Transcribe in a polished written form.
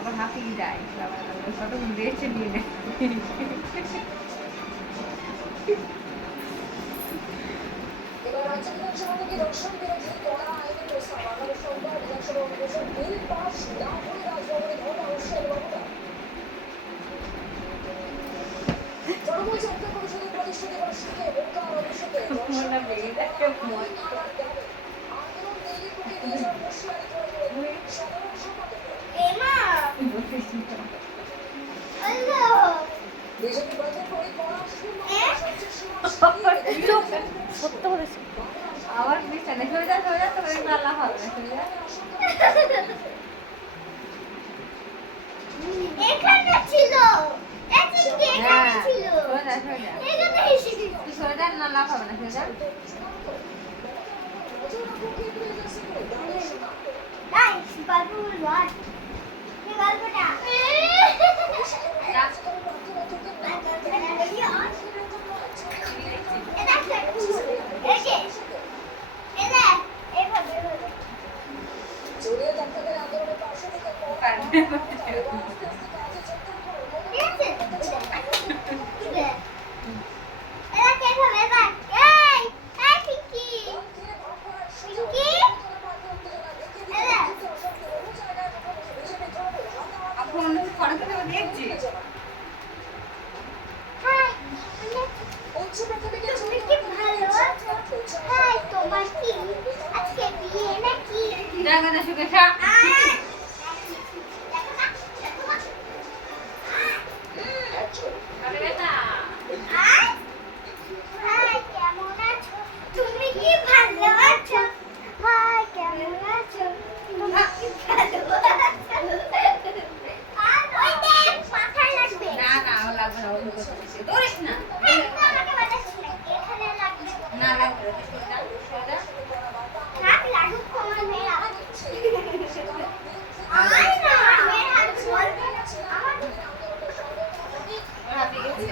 আবার হাতিয়ে যায় কতক্ষণ রেস্টে নিয়ে নেয়। এবার রাজ্য বিধানসভা থেকে দর্শন বিরোধী করা আইনের প্রস্তাব আগামী সোমবার বিধানসভা অধিবেশন বিল পাস না হলে রাজভবনে ধর্ণা অনুষ্ঠানের বাবুরা তৃণমূল ছাত্র পরিষদের প্রতিষ্ঠা দিবসকে বোকার অভিষেকে আন্দোলন দিল্লির বুকে নিয়ে যাওয়ার হুঁশিয়ারি করে সাধারণ সম্পাদক বিজেপি বাজেট করে সত্য বলেছি আবার বিছানে সরে যা তবে আল্লাহ হবে এখানে ছিল এখানে ছিল সরে যা না লাভ হবে না সরে যা গাইস গল্প বলবো কি গল্পটা জড়িয়ে ডাক্তারদের আন্দোলনের পাশে থেকে উচ্চ প্রাথমিকের তোমার কি আজকে বিয়ে নাকি জায়গাটা শুকেছা আরে বেটা হাই কেমন আছো তুমি কি ভালো আছো হাই কেমন আছো তুমি কি ভালো আছো ওই দেখ মাথায় লাগবে না না লাগবে না ওই কথা দৌড়িস না আমাকে বাতাস লাগবে এখানে লাগবে না লাগবে না সোজা হাত লাগুক তোমার মেয়ে আয় না মেয়ে হাত বলবে না আমার হাতে গেছি